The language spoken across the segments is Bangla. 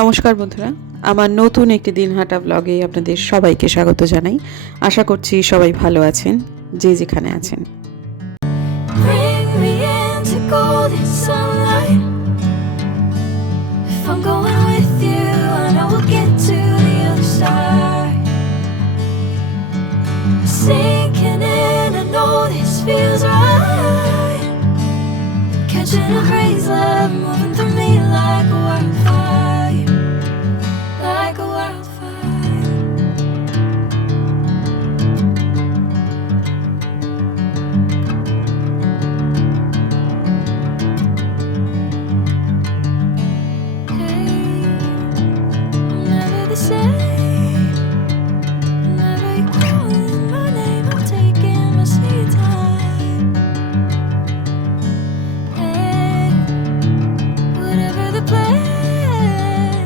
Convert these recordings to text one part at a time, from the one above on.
নমস্কার বন্ধুরা, আমার নতুন একটি দিনহাটা ব্লগে আপনাদের সবাইকে স্বাগত জানাই। আশা করছি সবাই ভালো আছেন, যে যেখানে আছেন। Bring me into golden sunlight. If I'm going with you, I know we'll get to the other side. Sinking in, I know this feels right. Catching a crazy love moving through me like a wildfire, like a wildfire. I'm never the same. Whenever you're calling my name, I'm taking my sweet time. Hey, whatever the plan,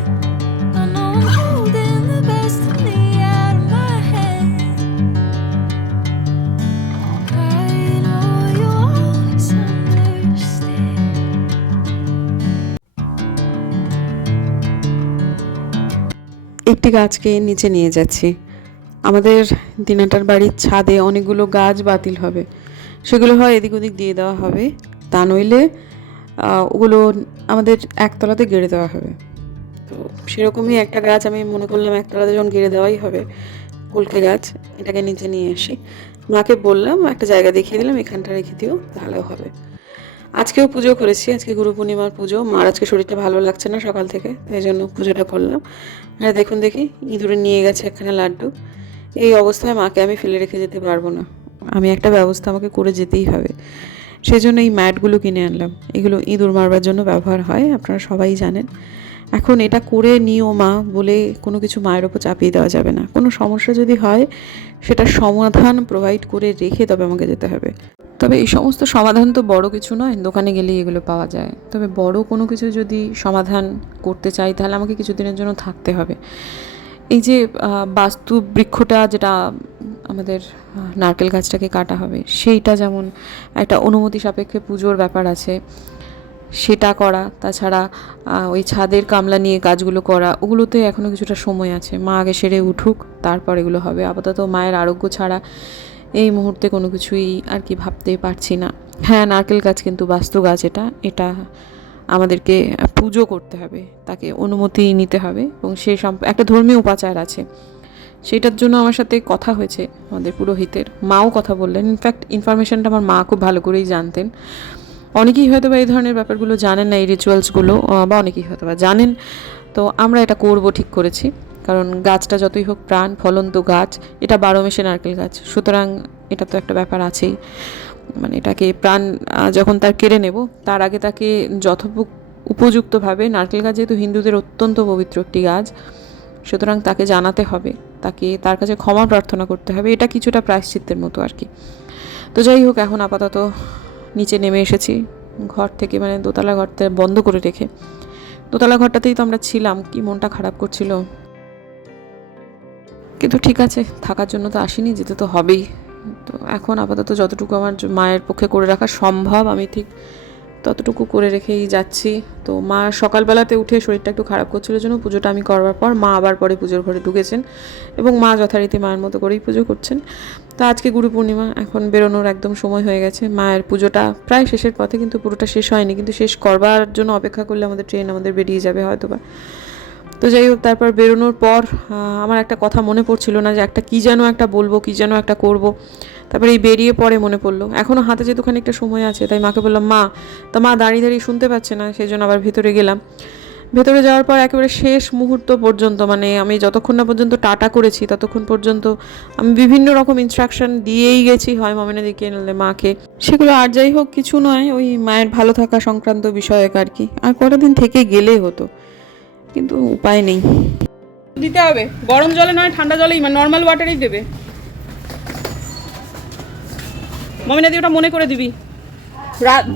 I know I'm holding the best of me out of my hand. I know you'll always understand. একটি গাছকে নিচে নিয়ে যাচ্ছি। আমাদের দিনাটার বাড়ির ছাদে অনেকগুলো গাছ বাতিল হবে, সেগুলো হয় এদিক ওদিক দিয়ে দেওয়া হবে, তা নইলে ওগুলো আমাদের একতলাতে গেড়ে দেওয়া হবে। তো সেরকমই একটা গাছ আমি মনে করলাম একতলাতে যখন গেড়ে দেওয়াই হবে, কলকে গাছ, এটাকে নিচে নিয়ে আসি। মাকে বললাম একটা জায়গা দেখিয়ে দিলাম, এখানটা রেখে দিও, তাহলেও হবে। আজকেও পুজো করেছি, আজকে গুরু পূর্ণিমার পুজো। মার আজকে শরীরটা ভালো লাগছে না সকাল থেকে, তাই জন্য পুজোটা করলাম। আর দেখুন দেখি, ইঁদুরে নিয়ে গেছে একখানা লাড্ডু। এই অবস্থায় মাকে আমি ফেলে রেখে যেতে পারবো না, আমি একটা ব্যবস্থা আমাকে করে যেতেই হবে। সেই জন্য এই ম্যাটগুলো কিনে আনলাম। এগুলো ইঁদুর মারবার জন্য ব্যবহার হয়, আপনারা সবাই জানেন। এখন এটা করে নিও মা বলে কোনো কিছু মায়ের ওপর চাপিয়ে দেওয়া যাবে না। কোনো সমস্যা যদি হয় সেটা সমাধান প্রোভাইড করে রেখে তবে আমাকে যেতে হবে। তবে এই সমস্ত সমাধান তো বড় কিছু নয়, দোকানে গেলেই এগুলো পাওয়া যায়। তবে বড় কোনো কিছু যদি সমাধান করতে চাই তাহলে আমাকে কিছুদিনের জন্য থাকতে হবে। এই যে বাস্তু বৃক্ষটা, যেটা আমাদের নারকেল গাছটাকে কাটা হবে, সেইটা যেমন একটা অনুমতি সাপেক্ষে পুজোর ব্যাপার আছে, সেটা করা। তাছাড়া ওই ছাদের কামলা নিয়ে কাজগুলো করা, ওগুলোতে এখনও কিছুটা সময় আছে। মা আগে সেরে উঠুক, তারপর এগুলো হবে। আপাতত মায়ের আরোগ্য ছাড়া এই মুহূর্তে কোনো কিছুই আর কি ভাবতে পারছি না। হ্যাঁ, নারকেল গাছ কিন্তু বাস্তু গাছ, এটা আমাদেরকে পুজো করতে হবে, তাকে অনুমতি নিতে হবে, এবং সে একটা ধর্মীয় উপাচার আছে। সেটার জন্য আমার সাথে কথা হয়েছে আমাদের পুরোহিতের, মাও কথা বললেন। ইনফ্যাক্ট ইনফরমেশনটা আমার মা খুব ভালো করেই জানতেন। অনেকেই হয়তো বা এই ধরনের ব্যাপারগুলো জানেন না, এই রিচুয়ালসগুলো, বা অনেকেই হয়তো বা জানেন। তো আমরা এটা করব ঠিক করেছি, কারণ গাছটা যতই হোক প্রাণ ফলন্ত গাছ, এটা 12 মাসে নারকেল গাছ, সুতরাং এটা তো একটা ব্যাপার আছেই। মানে এটাকে প্রাণ যখন তার কেড়ে নেব, তার আগে তাকে উপযুক্তভাবে, নারকেল গাছ যেহেতু হিন্দুদের অত্যন্ত পবিত্র একটি গাছ, সুতরাং তাকে জানাতে হবে, তার কাছে ক্ষমা প্রার্থনা করতে হবে। এটা কিছুটা প্রায়শ্চিত্তের মতো আর কি। তো যাই হোক, এখন আপাতত নিচে নেমে এসেছি ঘর থেকে, মানে দোতলা ঘরটা বন্ধ করে রেখে। দোতলা ঘরটাতেই তো আমরা ছিলাম, কি মনটা খারাপ করছিল, কিন্তু ঠিক আছে, থাকার জন্য তো আসিনি, যেতে তো হবেই। তো এখন আপাতত যতটুকু আমার মায়ের পক্ষে করে রাখা সম্ভব, আমি ঠিক ততটুকু করে রেখেই যাচ্ছি। তো মা সকালবেলাতে উঠে শরীরটা একটু খারাপ করছিল জন্য পুজোটা আমি করবার পর মা আবার পরে পুজোর ঘরে ঢুকেছেন, এবং মা যথারীতি মায়ের মতো করেই পুজো করছেন। তো আজকে গুরু পূর্ণিমা, এখন বেরোনোর একদম সময় হয়ে গেছে। মায়ের পুজোটা প্রায় শেষের পথে, কিন্তু পুরোটা শেষ হয়নি, কিন্তু শেষ করবার জন্য অপেক্ষা করলে আমাদের ট্রেন আমাদের বেরিয়ে যাবে হয়তো বা। তো যাই হোক, তারপর বেরোনোর পর আমার একটা কথা মনে পড়ছিল না, যে একটা কী যেন একটা বলবো, কী যেন একটা করব। তারপরে এই বেরিয়ে পরে মনে পড়লো, এখনও হাতে যেহেতু খানিকটা সময় আছে, তাই মাকে বললাম মা, তা মা দাঁড়িয়ে দাঁড়িয়ে শুনতে পাচ্ছে না, সেই জন্য আবার ভেতরে গেলাম। ভেতরে যাওয়ার পর একেবারে শেষ মুহূর্ত পর্যন্ত, মানে আমি যতক্ষণ না পর্যন্ত টাটা করেছি ততক্ষণ পর্যন্ত আমি বিভিন্ন রকম ইনস্ট্রাকশন দিয়েই গেছি, হয় মমিনে দিকে নাহলে মাকে। সেগুলো আর যাই হোক কিছু নয়, ওই মায়ের ভালো থাকা সংক্রান্ত বিষয়ক আর কি। আর কটা দিন থেকে গেলেই হতো, কিন্তু উপায় নেই। দিতে হবে গরম জলে নয় ঠান্ডা জলেই, মানে নর্মাল ওয়াটারেই দেবে। মমিনা দি ওটা মনে করে দিবি,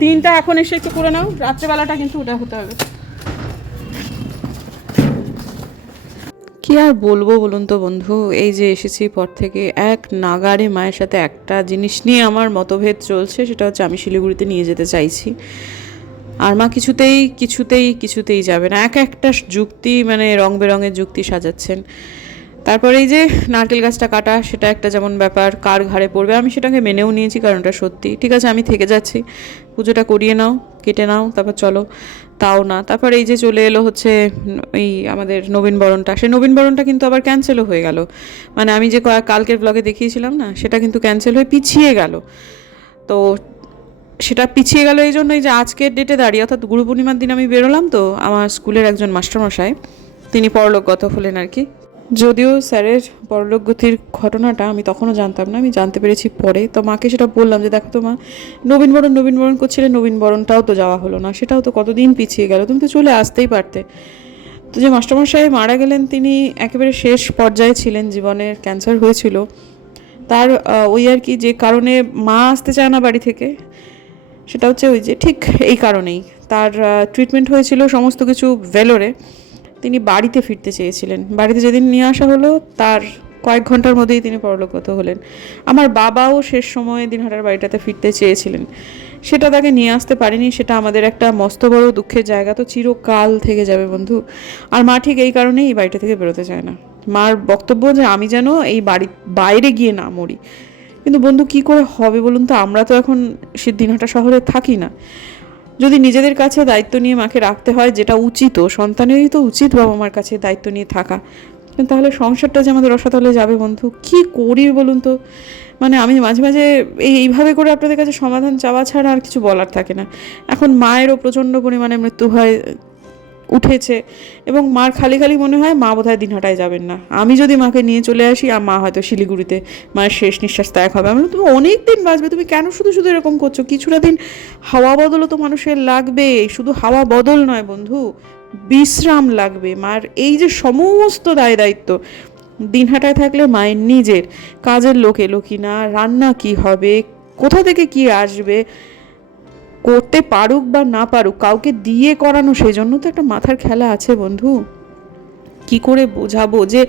দিনটা এখন এসে একটু করে নাও, রাত্রেবেলাটা কিন্তু ওটা হতে হবে। কি আর বলবো বলুন তো বন্ধু, এই যে এসেছি পর থেকে এক নাগাড়ে মায়ের সাথে একটা জিনিস নিয়ে আমার মতভেদ চলছে, সেটা হচ্ছে আমি শিলিগুড়িতে নিয়ে যেতে চাইছি। আর মা কিছুতেই কিছুতেই কিছুতেই যাবে না, একটা যুক্তি মানে রং বেরঙের যুক্তি সাজাচ্ছেন। তারপরে এই যে নারকেল গাছটা কাটা, সেটা একটা যেমন ব্যাপার, কার ঘাড়ে পড়বে, আমি সেটাকে মেনেও নিয়েছি, কারণ ওটা সত্যি। ঠিক আছে, আমি থেকে যাচ্ছি, পুজোটা করিয়ে নাও, কেটে নাও, তারপর চলো। তাও না, তারপর এই যে চলে এলো হচ্ছে এই আমাদের নবীনবরণটা, সেই নবীনবরণটা কিন্তু আবার ক্যান্সেলও হয়ে গেল। মানে আমি যে কালকের ব্লগে দেখিয়েছিলাম না, সেটা কিন্তু ক্যান্সেল হয়ে পিছিয়ে গেল। তো সেটা পিছিয়ে গেল এই জন্যই যে আজকের ডেটে দাঁড়িয়ে, অর্থাৎ গুরু পূর্ণিমার দিন আমি বেরোলাম, তো আমার স্কুলের একজন মাস্টারমশাই তিনি পরলোকগত হলেন আর কি। যদিও স্যারের পরলোকগতির ঘটনাটা আমি তখনও জানতাম না, আমি জানতে পেরেছি পরে। তো মাকে সেটা বললাম যে দেখো তো মা, নবীনবরণ করছিলে, নবীনবরণটাও তো যাওয়া হলো না, সেটাও তো কতদিন পিছিয়ে গেল, তুমি তো চলে আসতেই পারতে। তো যে মাস্টারমশাই মারা গেলেন, তিনি একেবারে শেষ পর্যায়ে ছিলেন, জীবনের ক্যান্সার হয়েছিল তার। ওই আর কি, যে কারণে মা আসতে চায় না বাড়ি থেকে, সেটা হচ্ছে ওই যে ঠিক এই কারণেই তার ট্রিটমেন্ট হয়েছিল সমস্ত কিছু ভেলোরে। তিনি বাড়িতে ফিরতে চেয়েছিলেন, বাড়িতে যেদিন নিয়ে আসা হলো তার কয়েক ঘন্টার মধ্যেই তিনি পরলোকগত হলেন। আমার বাবাও শেষ সময়ে দিনহাটার বাড়িটাতে ফিরতে চেয়েছিলেন, সেটা তাকে নিয়ে আসতে পারেনি, সেটা আমাদের একটা মস্ত বড় দুঃখের জায়গা, তো চিরকাল থেকে যাবে বন্ধু। আর মা ঠিক এই কারণেই এই বাড়িটা থেকে বেরোতে চায় না। মার বক্তব্য যে আমি যেন এই বাড়ির বাইরে গিয়ে না মরি। কিন্তু বন্ধু কি করে হবে বলুন তো, আমরা তো এখন সে দিনহাটা শহরে থাকি না। যদি নিজেদের কাছে দায়িত্ব নিয়ে মাকে রাখতে হয়, যেটা উচিত, সন্তানেরই তো উচিত বাবা মার কাছে দায়িত্ব নিয়ে থাকা, তাহলে সংসারটা যে আমাদের রসাতলে যাবে বন্ধু, কি করি বলুন তো। মানে আমি মাঝে মাঝে এইভাবে করে আপনাদের কাছে সমাধান চাওয়া ছাড়া আর কিছু বলার থাকে না। এখন মায়েরও প্রচণ্ড পরিমাণে মৃত্যু হয় উঠেছে, এবং মার খালি খালি মনে হয় মা বোধহয় দিনহাটায় যাবেন না। আমি যদি মাকে নিয়ে চলে আসি, আর মা হয়তো শিলিগুড়িতে মায়ের শেষ নিঃশ্বাস ত্যাগ হবে। আমি তুমি অনেক দিন বাঁচবে, তুমি কেন শুধু শুধু এরকম করছো? কিছুটা দিন হাওয়া বদলও তো মানুষের লাগবে, শুধু হাওয়া বদল নয় বন্ধু, বিশ্রাম লাগবে। মার এই যে সমস্ত দায় দায়িত্ব দিনহাটায় থাকলে মায়ের নিজের, কাজের লোক এলো কি না, রান্না কি হবে, কোথা থেকে কি আসবে, করতে পারুক বা না পারুক, কাউকে দিয়ে করানো, সেই জন্য তো একটা মাথার খেলা আছে বন্ধু। কি করে বোঝাবো যে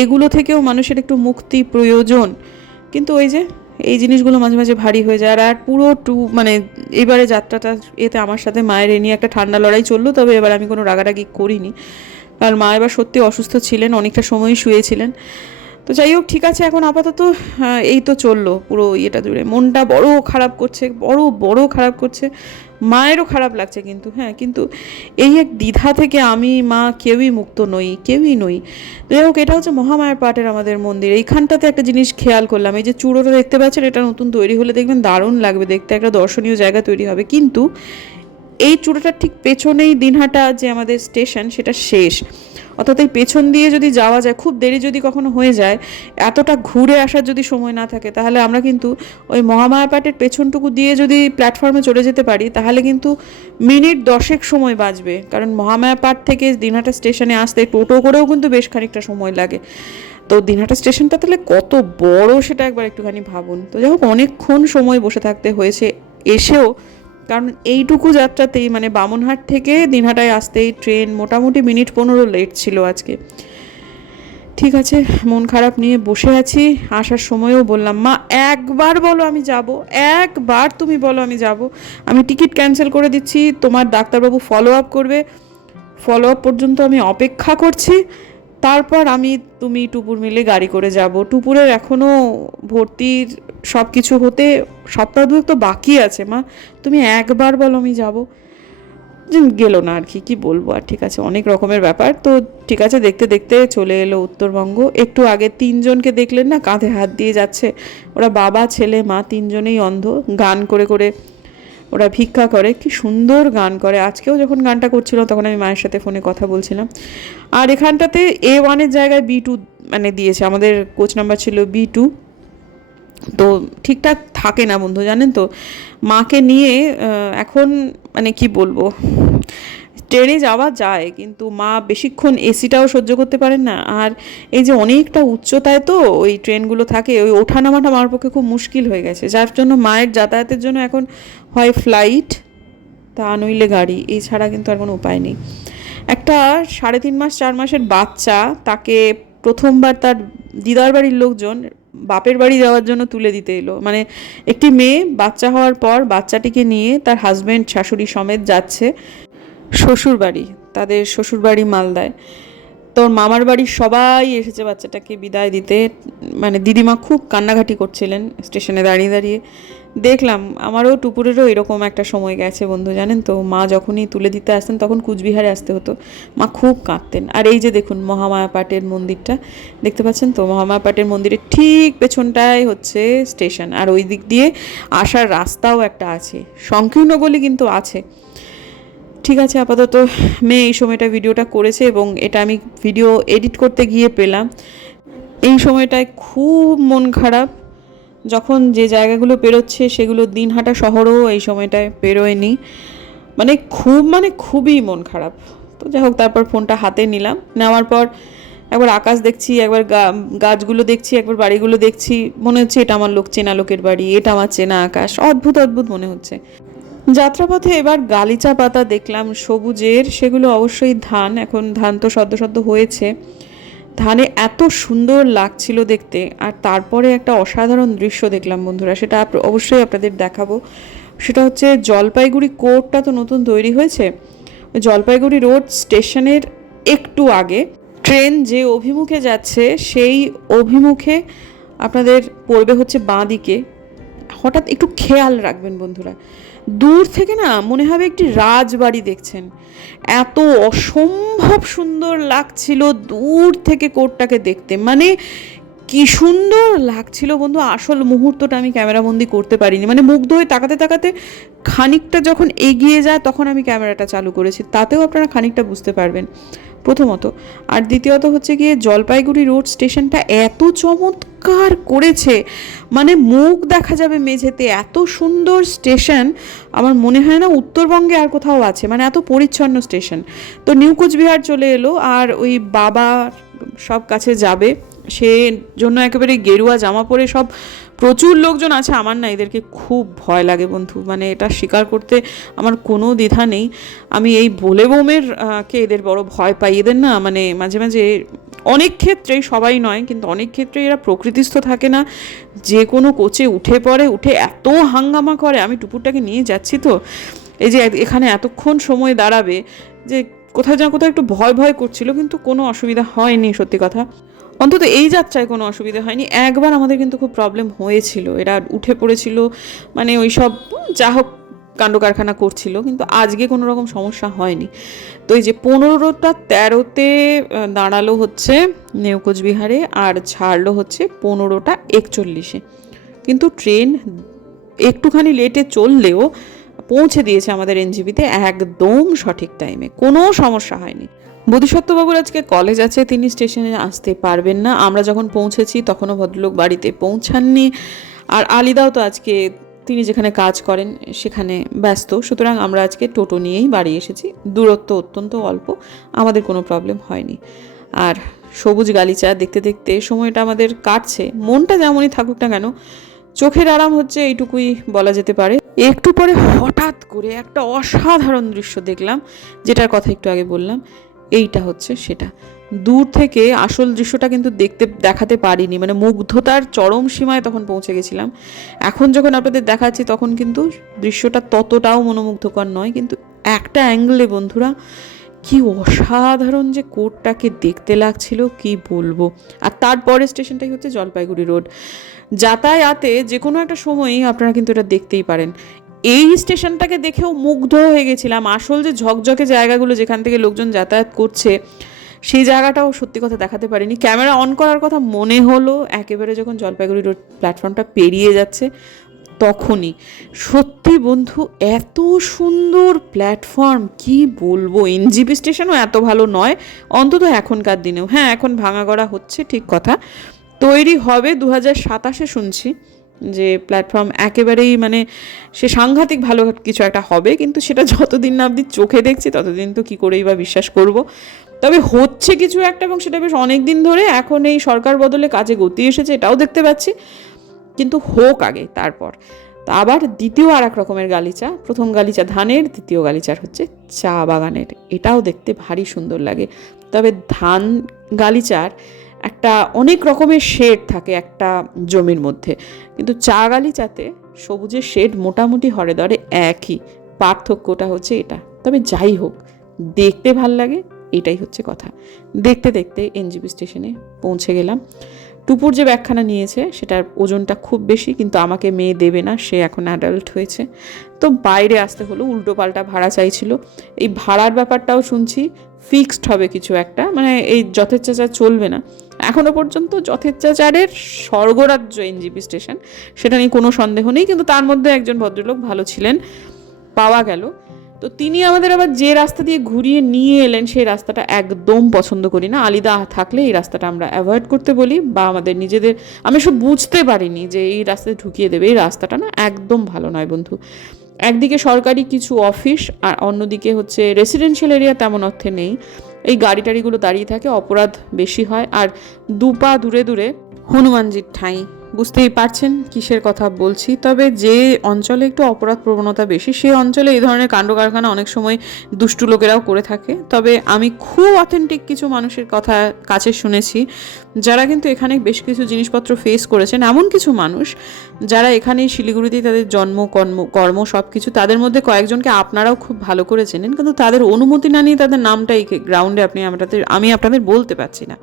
এগুলো থেকেও মানুষের একটু মুক্তি প্রয়োজন। কিন্তু ওই যে এই জিনিসগুলো মাঝে মাঝে ভারী হয়ে যায়। আর পুরো মানে এবারে যাত্রাটা এতে আমার সাথে মায়ের এ নিয়ে একটা ঠান্ডা লড়াই চললো, তবে এবার আমি কোনো রাগারাগি করিনি, কারণ মা এবার সত্যি অসুস্থ ছিলেন, অনেকটা সময়ই শুয়েছিলেন। তো যাই হোক, ঠিক আছে, এখন আপাতত এই তো চললো পুরো ইয়েটা জুড়ে। মনটা বড় খারাপ করছে, বড় খারাপ করছে, মায়েরও খারাপ লাগছে, কিন্তু হ্যাঁ, কিন্তু এই এক দ্বিধা থেকে আমি মা কেউই মুক্ত নই, কেউই নই। যাই হোক, এটা হচ্ছে মহামায়ার পাটের আমাদের মন্দির। এইখানটাতে একটা জিনিস খেয়াল করলাম, এই যে চূড়োটা দেখতে পাচ্ছেন, এটা নতুন তৈরি হলে দেখবেন দারুণ লাগবে দেখতে, একটা দর্শনীয় জায়গা তৈরি হবে। কিন্তু এই চূড়োটার ঠিক পেছনেই দিনহাটা যে আমাদের স্টেশন, সেটা শেষ। অর্থাৎ এই পেছন দিয়ে যদি যাওয়া যায়, খুব দেরি যদি কখনো হয়ে যায়, এতটা ঘুরে আসার যদি সময় না থাকে, তাহলে আমরা কিন্তু ওই মহামায়া পাটের পেছনটুকু দিয়ে যদি প্ল্যাটফর্মে চলে যেতে পারি, তাহলে কিন্তু মিনিট 10 সময় বাঁচবে। কারণ মহামায়া পাট থেকে দিনহাটা স্টেশনে আসতে টোটো করেও কিন্তু বেশ খানিকটা সময় লাগে। তো দিনহাটা স্টেশনটা তাহলে কত বড়, সেটা একবার একটুখানি ভাবুন। তো যাই হোক, অনেকক্ষণ সময় বসে থাকতে হয়েছে এসেও, কারণ এইটুকু যাত্রাতেই মানে বামনহাট থেকে দিনহাটায় আসতেই ট্রেন মোটামুটি মিনিট 15 লেট ছিল আজকে। ঠিক আছে, মন খারাপ নিয়ে বসে আছি। আসার সময়ও বললাম, মা একবার বলো আমি যাব, একবার তুমি বলো আমি যাব, আমি টিকিট ক্যান্সেল করে দিচ্ছি, তোমার ডাক্তারবাবু ফলো আপ করবে, ফলো আপ পর্যন্ত আমি অপেক্ষা করছি, তারপর তুমি টুপুর মিলে গাড়ি করে যাব। টুপুরের এখনও ভর্তির সব কিছু হতে সপ্তাহ দুয়েক তো বাকি আছে, মা তুমি একবার বলো আমি যাব। গেলো না আর কি বলবো আর। ঠিক আছে, অনেক রকমের ব্যাপার। তো ঠিক আছে, দেখতে দেখতে চলে এলো উত্তরবঙ্গ। একটু আগে 3 জনকে দেখলেন না, কাঁধে হাত দিয়ে যাচ্ছে, ওরা বাবা ছেলে মা 3 জনেই অন্ধ, গান করে করে ওরা ভিক্ষা করে, কি সুন্দর গান করে। আজকেও যখন গানটা করছিল তখন আমি মায়ের সাথে ফোনে কথা বলছিলাম। আর এখানটাতে A1-এর জায়গায় B2 মানে দিয়েছে, আমাদের কোচ নাম্বার ছিল B2। তো ঠিকঠাক থাকে না বন্ধু, জানেন তো। মাকে নিয়ে এখন মানে কি বলবো, ট্রেনে যাওয়া যায়, কিন্তু মা বেশিক্ষণ এসিটাও সহ্য করতে পারেন না। আর এই যে অনেকটা উচ্চতায় তো ওই ট্রেনগুলো থাকে, ওই ওঠানামাটা আমার পক্ষে খুব মুশকিল হয়ে গেছে, যার জন্য মায়ের যাতায়াতের জন্য এখন হয় ফ্লাইট, তা নইলে গাড়ি, এছাড়া কিন্তু আর কোনো উপায় নেই। একটা 3.5 মাস 4 মাসের বাচ্চা, তাকে প্রথমবার তার দিদার বাড়ির লোকজন বাপের বাড়ি যাওয়ার জন্য তুলে দিতে এলো। মানে একটি মেয়ে বাচ্চা হওয়ার পর বাচ্চাটিকে নিয়ে তার হাজব্যান্ড শাশুড়ি সমেত যাচ্ছে শ্বশুর বাড়ি, তাদের শ্বশুর বাড়ি মালদায়। তোর মামার বাড়ির সবাই এসেছে বাচ্চাটাকে বিদায় দিতে। মানে দিদিমা খুব কান্নাকাটি করছিলেন স্টেশনে দাঁড়িয়ে দাঁড়িয়ে। দেখলাম আমারও টুপুরেরও এরকম একটা সময় গেছে বন্ধু, জানেন তো। মা যখনই তুলে দিতে আসতেন তখন কুচবিহারে আসতে হতো, মা খুব কাঁদতেন। আর এই যে দেখুন মহামায়া পাটের মন্দিরটা দেখতে পাচ্ছেন তো, মহামায়া পাটের মন্দিরের ঠিক পেছনটাই হচ্ছে স্টেশন। আর ওই দিক দিয়ে আসার রাস্তাও একটা আছে, সংকীর্ণ গলি কিন্তু আছে। ঠিক আছে, আপাতত মেয়ে এই সময়টা ভিডিওটা করেছে এবং এটা আমি ভিডিও এডিট করতে গিয়ে পেলাম। এই সময়টায় খুব মন খারাপ, যখন যে জায়গাগুলো পেরোচ্ছে সেগুলো দিনহাটা শহরও এই সময়টায় পেরোয়নি। মানে খুবই মন খারাপ। তো যাই হোক, তারপর ফোনটা হাতে নিলাম, নেওয়ার পর একবার আকাশ দেখছি, একবার গাছগুলো দেখছি, একবার বাড়িগুলো দেখছি। মনে হচ্ছে এটা আমার চেনা লোকের বাড়ি, এটা আমার চেনা আকাশ। অদ্ভুত অদ্ভুত মনে হচ্ছে। যাত্রাপথে এবার গালিচা পাতা দেখলাম সবুজের, সেগুলো অবশ্যই ধান। এখন ধান তো সদ্য সদ্য হয়েছে, ধানে এত সুন্দর লাগছিল দেখতে। আর তারপরে একটা অসাধারণ দৃশ্য দেখলাম বন্ধুরা, সেটা অবশ্যই আপনাদের দেখাবো। সেটা হচ্ছে জলপাইগুড়ি কোর্টটা তো নতুন তৈরি হয়েছে, জলপাইগুড়ি রোড স্টেশনের একটু আগে ট্রেন যে অভিমুখে যাচ্ছে সেই অভিমুখে আপনাদের পড়বে হচ্ছে বাঁ দিকে। হঠাৎ একটু খেয়াল রাখবেন বন্ধুরা, দূর থেকে না মনে হবে একটি রাজবাড়ি দেখছেন। এত অসম্ভব সুন্দর লাগছিল দূর থেকে কোর্টটাকে দেখতে, মানে কি সুন্দর লাগছিল বন্ধু। আসল মুহূর্তটা আমি ক্যামেরাবন্দি করতে পারিনি, মানে মুগ্ধ হয়ে তাকাতে তাকাতে খানিকটা যখন এগিয়ে যায় তখন আমি ক্যামেরাটা চালু করেছি, তাতেও আপনারা খানিকটা বুঝতে পারবেন প্রথমত। আর দ্বিতীয়ত হচ্ছে গিয়ে জলপাইগুড়ি রোড স্টেশনটা এত চমৎকার করেছে, মানে মুখ দেখা যাবে মেঝেতে, এত সুন্দর স্টেশন। আমার মনে হয় না উত্তরবঙ্গে আর কোথাও আছে, মানে এত পরিচ্ছন্ন স্টেশন। তো নিউ কোচবিহার চলে এলো, আর ওই বাবা সব কাছে যাবে, সে জন্য একেবারে গেরুয়া জামা পরে সব প্রচুর লোকজন আছে। আমার না এদেরকে খুব ভয় লাগে বন্ধু, মানে এটা স্বীকার করতে আমার কোনো দ্বিধা নেই। আমি এই বলে বোমের কে এদের বড় ভয় পাই। এদের না মানে মাঝে মাঝে, অনেক ক্ষেত্রেই, সবাই নয় কিন্তু অনেক ক্ষেত্রে এরা প্রকৃতিস্থ থাকে না, যে কোনো কোচে উঠে পড়ে, উঠে এত হাঙ্গামা করে। আমি টুপুরটাকে নিয়ে যাচ্ছি তো, এই যে এখানে এতক্ষণ সময় দাঁড়াবে, যে কোথাও কোথাও একটু ভয় ভয় করছিল, কিন্তু কোনো অসুবিধা হয়নি সত্যি কথা। অন্তত এই যাত্রায় কোনো অসুবিধা হয়নি। একবার আমাদের কিন্তু খুব প্রবলেম হয়েছিল, এরা উঠে পড়েছিল, মানে ওই সব যা হোক কাণ্ড কারখানা করছিল, কিন্তু আজকে কোনো রকম সমস্যা হয়নি। তো এই যে 15টা 13তে দাঁড়ালো হচ্ছে নিউ কোচবিহারে, আর ছাড়লো হচ্ছে 15টা 41-এ। কিন্তু ট্রেন একটুখানি লেটে চললেও পৌঁছে দিয়েছে আমাদের এনজিপিতে একদম সঠিক টাইমে, কোনো সমস্যা হয়নি। বোধিসত্ত্ববাবুর আজকে কলেজ আছে, তিনি স্টেশনে আসতে পারবেন না। আমরা যখন পৌঁছেছি তখনও ভদ্রলোক বাড়িতে পৌঁছাননি। আর আলিদাও তো আজকে তিনি যেখানে কাজ করেন সেখানে ব্যস্ত, সুতরাং আমরা আজকে টোটো নিয়েই বাড়ি এসেছি। দূরত্ব অত্যন্ত অল্প, আমাদের কোনো প্রবলেম হয়নি। আর সবুজ গালিচা দেখতে দেখতে সময়টা আমাদের কাটছে। মনটা যেমনই থাকুক না কেন, চোখের আরাম হচ্ছে এইটুকুই বলা যেতে পারে। একটু পরে হঠাৎ করে একটা অসাধারণ দৃশ্য দেখলাম, যেটার কথা একটু আগে বললাম। এইটা হচ্ছে সেটা। দূর থেকে আসল দৃশ্যটা কিন্তু দেখাতে পারিনি, মানে মুগ্ধতার চরম সীমায় তখন পৌঁছে গেছিলাম। এখন যখন আপনাদের দেখাচ্ছি তখন কিন্তু দৃশ্যটা ততটাও মনোমুগ্ধকর নয়, কিন্তু একটা অ্যাঙ্গেলে বন্ধুরা কি অসাধারণ যে কোর্টটাকে দেখতে লাগছিল, কি বলবো। আর তারপরে স্টেশনটাই হচ্ছে জলপাইগুড়ি রোড। যাতায়াতে যে কোনো একটা সময়ই আপনারা কিন্তু এটা দেখতেই পারেন। এই স্টেশনটাকে দেখেও মুগ্ধ হয়ে গেছিলাম। আসল যে ঝকঝকে জায়গাগুলো যেখান থেকে লোকজন যাতায়াত করছে, সেই জায়গাটাও সত্যি কথা দেখাতে পারিনি। ক্যামেরা অন করার কথা মনে হলো একেবারে যখন জলপাইগুড়ি রোড প্ল্যাটফর্মটা পেরিয়ে যাচ্ছে তখনই। সত্যি বন্ধু, এত সুন্দর প্ল্যাটফর্ম, কি বলবো। এনজিপি স্টেশনও এত ভালো নয়, অন্তত এখনকার দিনেও। হ্যাঁ, এখন ভাঙাগড়া হচ্ছে, ঠিক কথা, তৈরি হবে 2027-এ শুনছি যে প্ল্যাটফর্ম একেবারেই, মানে সে সাংঘাতিক ভালো কিছু একটা হবে। কিন্তু সেটা যতদিন না অবধি চোখে দেখছি ততদিন তো কী করেই বা বিশ্বাস করব। তবে হচ্ছে কিছু একটা, এবং সেটা বেশ অনেক দিন ধরে। এখন এই সরকার বদলে কাজে গতি এসেছে, এটাও দেখতে পাচ্ছি, কিন্তু হোক আগে তারপর। তা আবার দ্বিতীয় আর এক রকমের গালিচা, প্রথম গালিচা ধানের, দ্বিতীয় গালিচার হচ্ছে চা বাগানের। এটাও দেখতে ভারী সুন্দর লাগে। তবে ধান গালিচার একটা অনেক রকমের শেড থাকে একটা জমির মধ্যে, কিন্তু চা গালিচাতে সবুজের শেড মোটামুটি হরে ধরে একই, পার্থক্যটা হচ্ছে এটা। তবে যাই হোক, দেখতে ভাল লাগে, এটাই হচ্ছে কথা। দেখতে দেখতে এনজিপি স্টেশনে পৌঁছে গেলাম। টুপুর যে ব্যাগখানা নিয়েছে সেটার ওজনটা খুব বেশি, কিন্তু আমাকে মেয়ে দেবে না, সে এখন অ্যাডাল্ট হয়েছে। তো বাইরে আসতে হলো, উল্টো পাল্টা ভাড়া চাইছিল। এই ভাড়ার ব্যাপারটাও শুনছি ফিক্সড হবে কিছু একটা, মানে এই যথেচ্ছাচার চলবে না। এখনো পর্যন্ত যথেচ্ছাচারের স্বর্গরাজ্য এনজিপি স্টেশন, সেটা নিয়ে কোনো সন্দেহ নেই, কিন্তু তার মধ্যে একজন ভদ্রলোক ভালো ছিলেন, পাওয়া গেল। তো তিনি আমাদের আবার যে রাস্তা দিয়ে ঘুরিয়ে নিয়ে এলেন সেই রাস্তাটা একদম পছন্দ করি না। আলিদা থাকলে এই রাস্তাটা আমরা অ্যাভয়েড করতে বলি, বা আমাদের নিজেদের, আমি সব বুঝতে পারিনি যে এই রাস্তায় ঢুকিয়ে দেবে। এই রাস্তাটা না একদম ভালো নয় বন্ধু। একদিকে সরকারি কিছু অফিস আর অন্যদিকে হচ্ছে রেসিডেন্সিয়াল এরিয়া তেমন অর্থে নেই। এই গাড়ি টাড়িগুলো দাঁড়িয়ে থাকে, অপরাধ বেশি হয়। আর দুপা দূরে দূরে হনুমানজির ঠাঁই, বুঝতেই পারছেন কিসের কথা বলছি। তবে যে অঞ্চলে একটু অপরাধ প্রবণতা বেশি, সেই অঞ্চলে এই ধরনের কাণ্ড কারখানা অনেক সময় দুষ্টু লোকেরাও করে থাকে। তবে আমি খুব অথেন্টিক কিছু মানুষের কথা কাছে শুনেছি, যারা কিন্তু এখানে বেশ কিছু জিনিসপত্র ফেস করেছেন। এমন কিছু মানুষ যারা এখানেই শিলিগুড়িতেই তাদের জন্ম কর্ম সব কিছু, তাদের মধ্যে কয়েকজনকে আপনারাও খুব ভালো করে চেনেন, কিন্তু তাদের অনুমতি না নিয়ে তাদের নামটা এই গ্রাউন্ডে আমি আপনাদের বলতে পারছি না।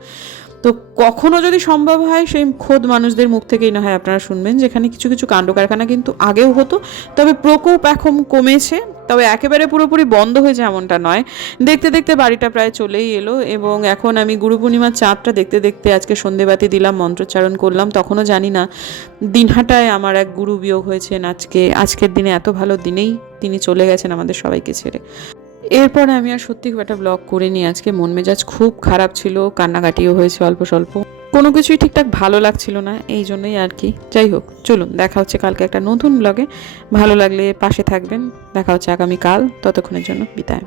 তো কখনো যদি সম্ভব হয় সেই খোদ মানুষদের মুখ থেকেই না হয় আপনারা শুনবেন, যেখানে কিছু কিছু কাণ্ড কারখানা কিন্তু আগেও হতো, তবে প্রকোপ এখন কমেছে, তবে একেবারে পুরোপুরি বন্ধ হয়েছে এমনটা নয়। দেখতে দেখতে বাড়িটা প্রায় চলেই এলো, এবং এখন আমি গুরু পূর্ণিমার চাঁদটা দেখতে দেখতে আজকে সন্ধেবাতি দিলাম, মন্ত্রোচ্চারণ করলাম। তখনও জানি না দিনহাটায় আমার এক গুরু বিয়োগ হয়েছেন আজকের দিনে, এত ভালো দিনেই তিনি চলে গেছেন আমাদের সবাইকে ছেড়ে। এরপরে আমি আর সত্যি খুব একটা ব্লগ করিনি আজকে, মন মেজাজ খুব খারাপ ছিল, কান্নাকাটিও হয়েছে অল্প স্বল্প, কোনো কিছুই ঠিকঠাক ভালো লাগছিল না, এই জন্যই আর কি। যাই হোক, চলুন দেখা হচ্ছে কালকে একটা নতুন ব্লগে। ভালো লাগলে পাশে থাকবেন, দেখা হচ্ছে আগামীকাল, ততক্ষণের জন্য বিদায়।